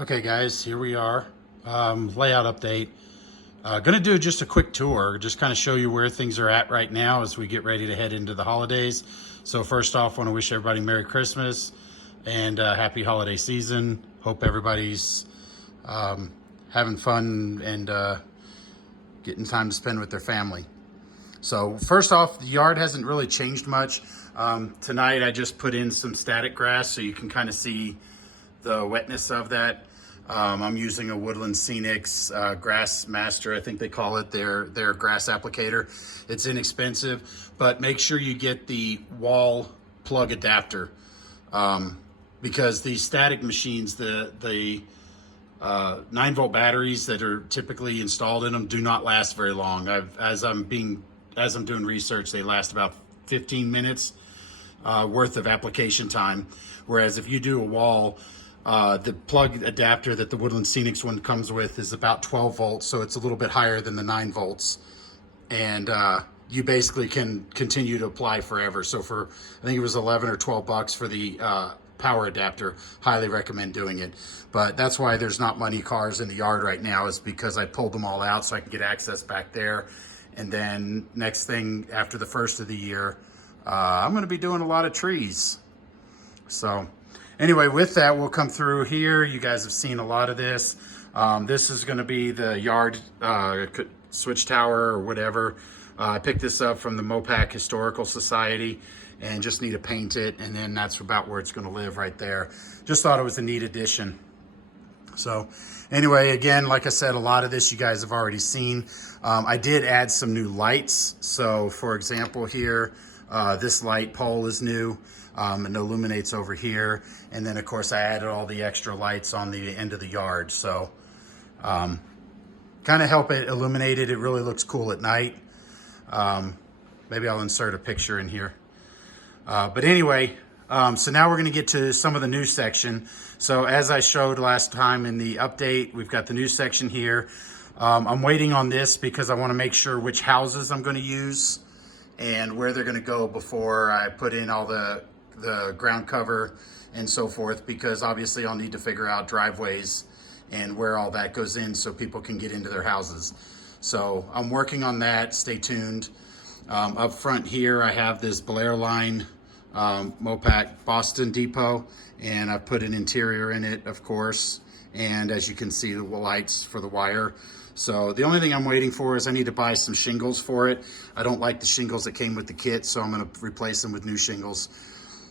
Okay guys, here we are. Layout update. Gonna do just a quick tour, just kind of show you where things are at right now as we get ready to head into the holidays. So first off, want to wish everybody Merry Christmas and happy holiday season. Hope everybody's having fun and getting time to spend with their family. So first off, the yard hasn't really changed much. Tonight I just put in some static grass so you can kind of see the wetness of that. I'm using a Woodland Scenics Grass Master, I think they call it, their grass applicator. It's inexpensive, but make sure you get the wall plug adapter because these static machines, the 9-volt batteries that are typically installed in them do not last very long. As I'm doing research, they last about 15 minutes worth of application time. Whereas if you do a wall, the plug adapter that the Woodland Scenics one comes with is about 12 volts, so it's a little bit higher than the 9 volts. And you basically can continue to apply forever. So for, I think it was 11 or 12 bucks for the power adapter, highly recommend doing it. But that's why there's not many cars in the yard right now, is because I pulled them all out so I can get access back there. And then next thing after the first of the year, I'm gonna be doing a lot of trees. So anyway, with that, we'll come through here. You guys have seen a lot of this. This is gonna be the yard switch tower or whatever. I picked this up from the Mopac Historical Society and just need to paint it. And then that's about where it's gonna live right there. Just thought it was a neat addition. So anyway, again, like I said, a lot of this you guys have already seen. I did add some new lights. So for example here, this light pole is new. It illuminates over here. And then of course I added all the extra lights on the end of the yard. So kind of help it illuminate it. It really looks cool at night. Maybe I'll insert a picture in here. But anyway, so now we're gonna get to some of the new section. So as I showed last time in the update, we've got the new section here. I'm waiting on this because I wanna make sure which houses I'm gonna use and where they're gonna go before I put in all the ground cover and so forth, because obviously I'll need to figure out driveways and where all that goes in so people can get into their houses. So I'm working on that, stay tuned. Up front here, I have this Blair Line Mopac Boston Depot, and I put an interior in it, of course. And as you can see, the lights for the wire. So the only thing I'm waiting for is I need to buy some shingles for it. I don't like the shingles that came with the kit, so I'm gonna replace them with new shingles.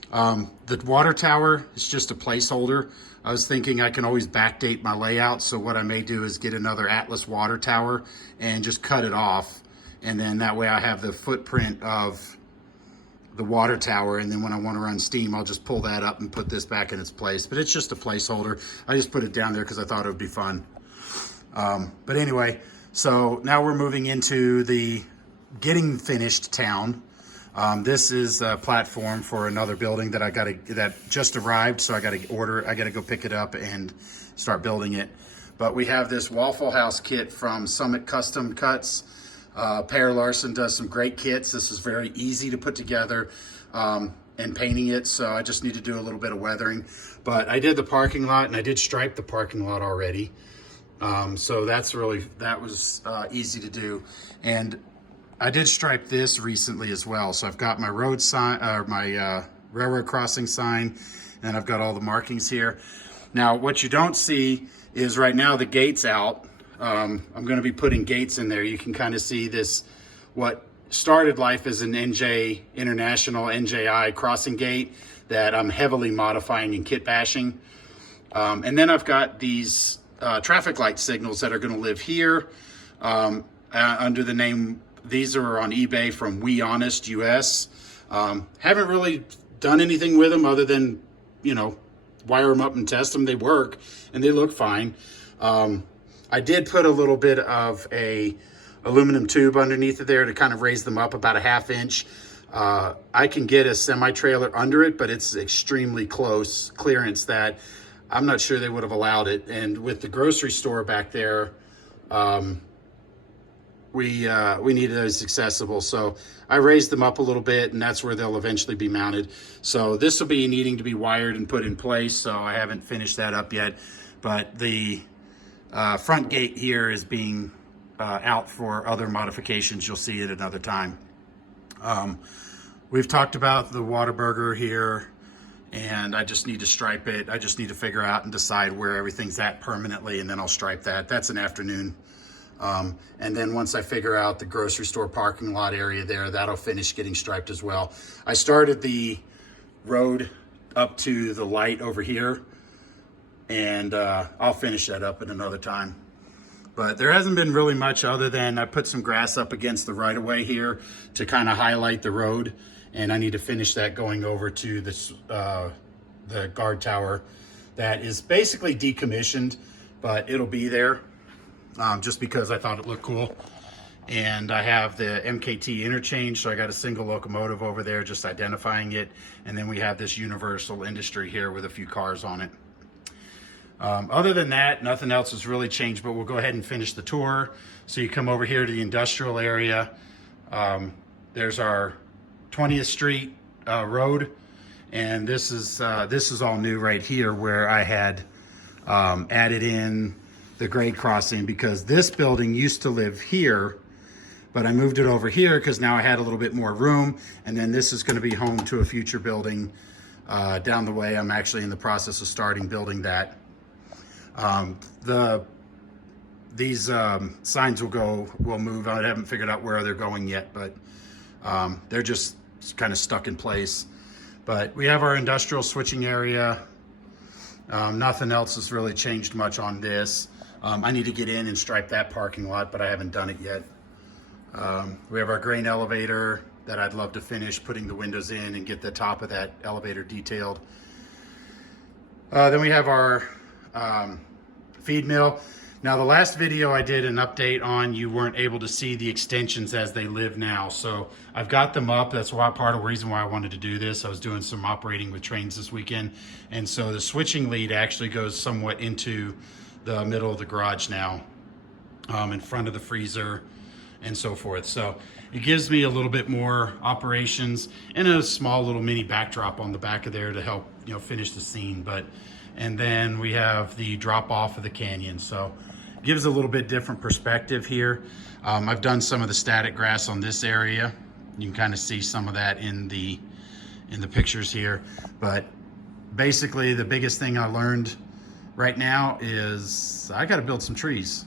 The water tower is just a placeholder. I was thinking I can always backdate my layout, so what I may do is get another Atlas water tower and just cut it off. And then that way I have the footprint of the water tower, and then when I want to run steam, I'll just pull that up and put this back in its place. But it's just a placeholder. I just put it down there because I thought it would be fun. But anyway, so now we're moving into the getting finished town. This is a platform for another building that that just arrived, so I gotta go pick it up and start building it. But we have this Waffle House kit from Summit Custom Cuts. Per Larson does some great kits. This is very easy to put together and painting it, so I just need to do a little bit of weathering. But I did the parking lot, and I did stripe the parking lot already. So that was easy to do. And I did stripe this recently as well. So I've got my road sign, my railroad crossing sign, and I've got all the markings here. Now, what you don't see is right now the gate's out. I'm gonna be putting gates in there. You can kind of see this, what started life as an NJ International NJI crossing gate that I'm heavily modifying and kit bashing. And then I've got these traffic light signals that are gonna live here under the name, these are on eBay from We Honest US. Haven't really done anything with them other than, you know, wire them up and test them. They work and they look fine. I did put a little bit of a aluminum tube underneath of there to kind of raise them up about a ½ inch. I can get a semi-trailer under it, but it's extremely close clearance that I'm not sure they would have allowed it. And with the grocery store back there, we needed those accessible. So I raised them up a little bit, and that's where they'll eventually be mounted. So this will be needing to be wired and put in place. So I haven't finished that up yet. But the front gate here is being out for other modifications. You'll see it another time. We've talked about the Whataburger here, and I just need to stripe it. I just need to figure out and decide where everything's at permanently, and then I'll stripe that. That's an afternoon. And then once I figure out the grocery store parking lot area there, that'll finish getting striped as well. I started the road up to the light over here, and I'll finish that up at another time. But there hasn't been really much other than I put some grass up against the right-of-way here to kind of highlight the road, and I need to finish that going over to this, the guard tower that is basically decommissioned, but it'll be there just because I thought it looked cool. And I have the MKT interchange, so I got a single locomotive over there just identifying it, and then we have this Universal Industry here with a few cars on it. Other than that, nothing else has really changed, but we'll go ahead and finish the tour. So you come over here to the industrial area. There's our 20th Street road, and this is all new right here, where I had added in the grade crossing, because this building used to live here, but I moved it over here because now I had a little bit more room, and then this is going to be home to a future building down the way. I'm actually in the process of starting building that. These signs will move. I haven't figured out where they're going yet, but they're just kind of stuck in place. But we have our industrial switching area. Nothing else has really changed much on this. I need to get in and stripe that parking lot, but I haven't done it yet. We have our grain elevator that I'd love to finish putting the windows in and get the top of that elevator detailed. Then we have our feed mill. Now, the last video I did an update on, you weren't able to see the extensions as they live now. So I've got them up. That's why part of the reason why I wanted to do this. I was doing some operating with trains this weekend. And so the switching lead actually goes somewhat into the middle of the garage now, in front of the freezer and so forth. So it gives me a little bit more operations and a small little mini backdrop on the back of there to help, finish the scene. And then we have the drop off of the canyon. So it gives a little bit different perspective here. I've done some of the static grass on this area. You can kind of see some of that in the pictures here. But basically the biggest thing I learned right now is I got to build some trees.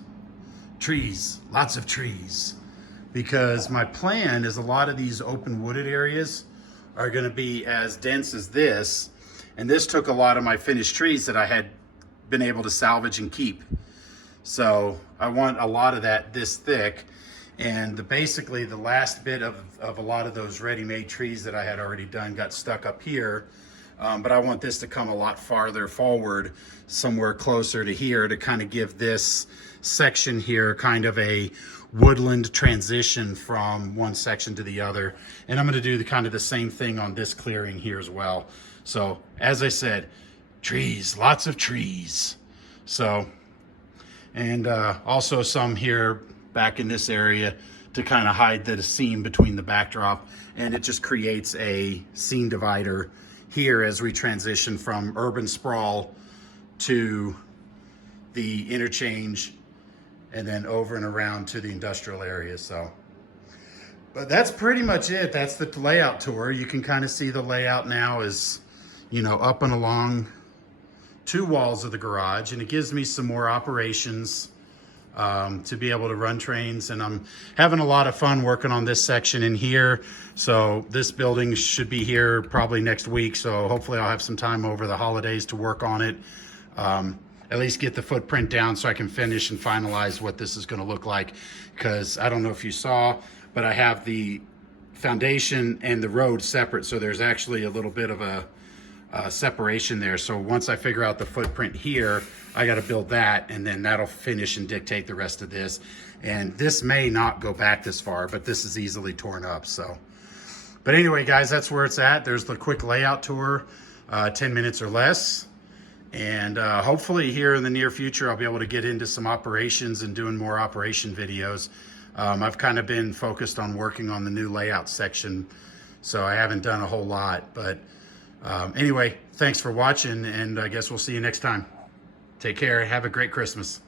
Lots of trees. Because my plan is a lot of these open wooded areas are going to be as dense as this. And this took a lot of my finished trees that I had been able to salvage and keep. So I want a lot of that this thick. And basically the last bit of a lot of those ready-made trees that I had already done got stuck up here. But I want this to come a lot farther forward, somewhere closer to here, to kind of give this section here kind of a woodland transition from one section to the other. And I'm going to do the same thing on this clearing here as well. So as I said, trees, lots of trees. So, and also some here back in this area to kind of hide the seam between the backdrop. And it just creates a scene divider here as we transition from urban sprawl to the interchange and then over and around to the industrial area. So, but that's pretty much it. That's the layout tour. You can kind of see the layout now is, up and along two walls of the garage, and it gives me some more operations to be able to run trains. And I'm having a lot of fun working on this section in here. So this building should be here probably next week. So hopefully I'll have some time over the holidays to work on it. At least get the footprint down so I can finish and finalize what this is going to look like. Because I don't know if you saw, but I have the foundation and the road separate. So there's actually a little bit of a separation there. So once I figure out the footprint here, I got to build that, and then that'll finish and dictate the rest of this. And this may not go back this far, but this is easily torn up. So, but anyway, guys, that's where it's at. There's the quick layout tour, 10 minutes or less. And hopefully here in the near future, I'll be able to get into some operations and doing more operation videos. I've kind of been focused on working on the new layout section, so I haven't done a whole lot. But anyway, thanks for watching, and I guess we'll see you next time. Take care. Have a great Christmas.